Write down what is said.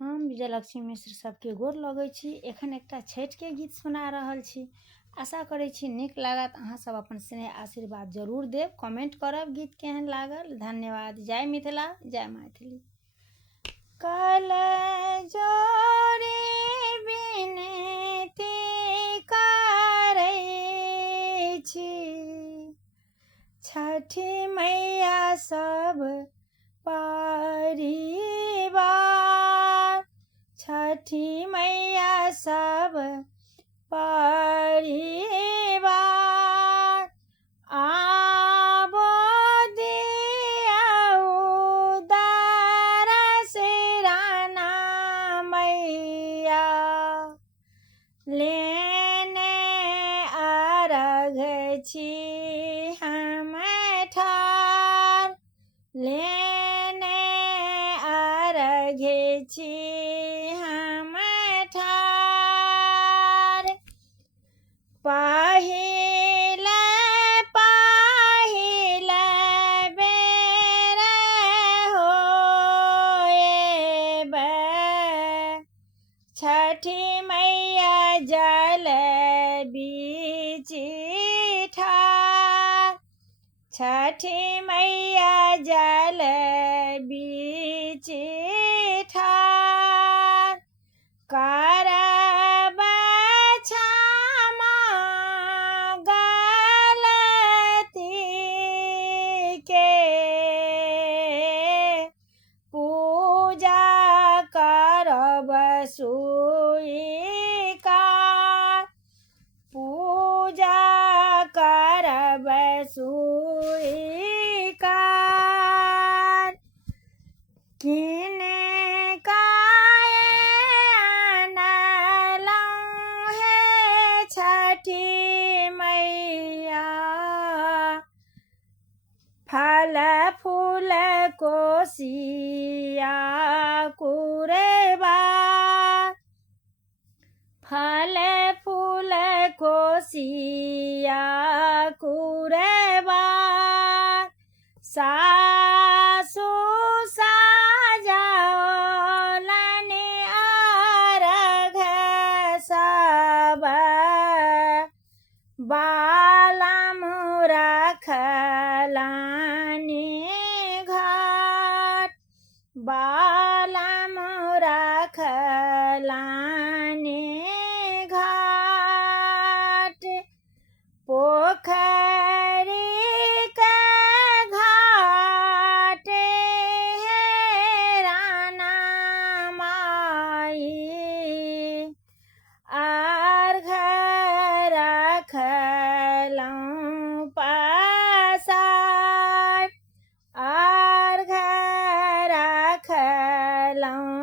हम विजयलक्ष्मी मिश्र सबके गोर लगै छी। एखन एकटा छठिके गीत सुना रहल छी। आशा करै छी नीक लागत। अहाँ सब अपन स्नेह आशीर्वाद जरूर देब, कमेंट करब गीत केहन लागल। धन्यवाद। जय मिथिला, जय मैथिली। कल जोड़ी विनती करै छी, छठी मैया सब परिवार, छठी मैया सब परिवार, आबो दिया उदार से राना मैया, लेने अर्घ छी हम ठार, लेने अर्घ छी हम ठार। पहिला पहिला बेर होएबे, छठी मैया जल बीच ठार, छठी मैया जल बीच ठार। करब क्षमा गलती के, पूजा करब स्वीकार, पूजा करब स्वीकार। किने आनलहुँ हे छठी मैया, फल फूल कोसिया कुरबा, फल फूल कोसिया कुरबा। सासु साजौलन अर्घ सब, बालम रखलानि घाट, बालम रखलानि घाट। पोखरी के घाट हेराना माई, अर्घ रखलहुँ पसार, अर्घ रखलहुँ